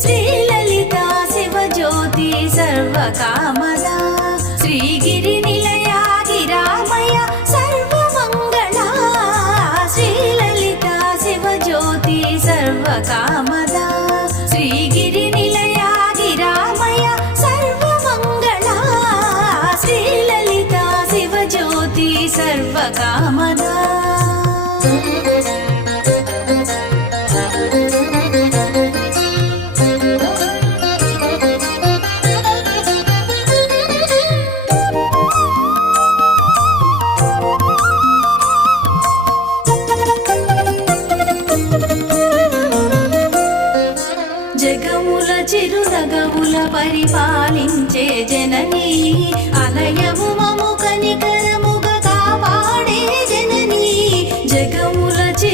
శ్రీలలితా శివజ్యోతి సర్వకామదా శ్రీగిరి నిలయా గిరామయ సర్వమంగళా శ్రీలలితా శివజ్యోతి సర్వకామదా శ్రీగిరి నిలయా గిరామయ సర్వమంగళా శ్రీలలితా శివజ్యోతి సర్వకామదా జగముల చిరునగముల పరిపాలించే జననీ అలయ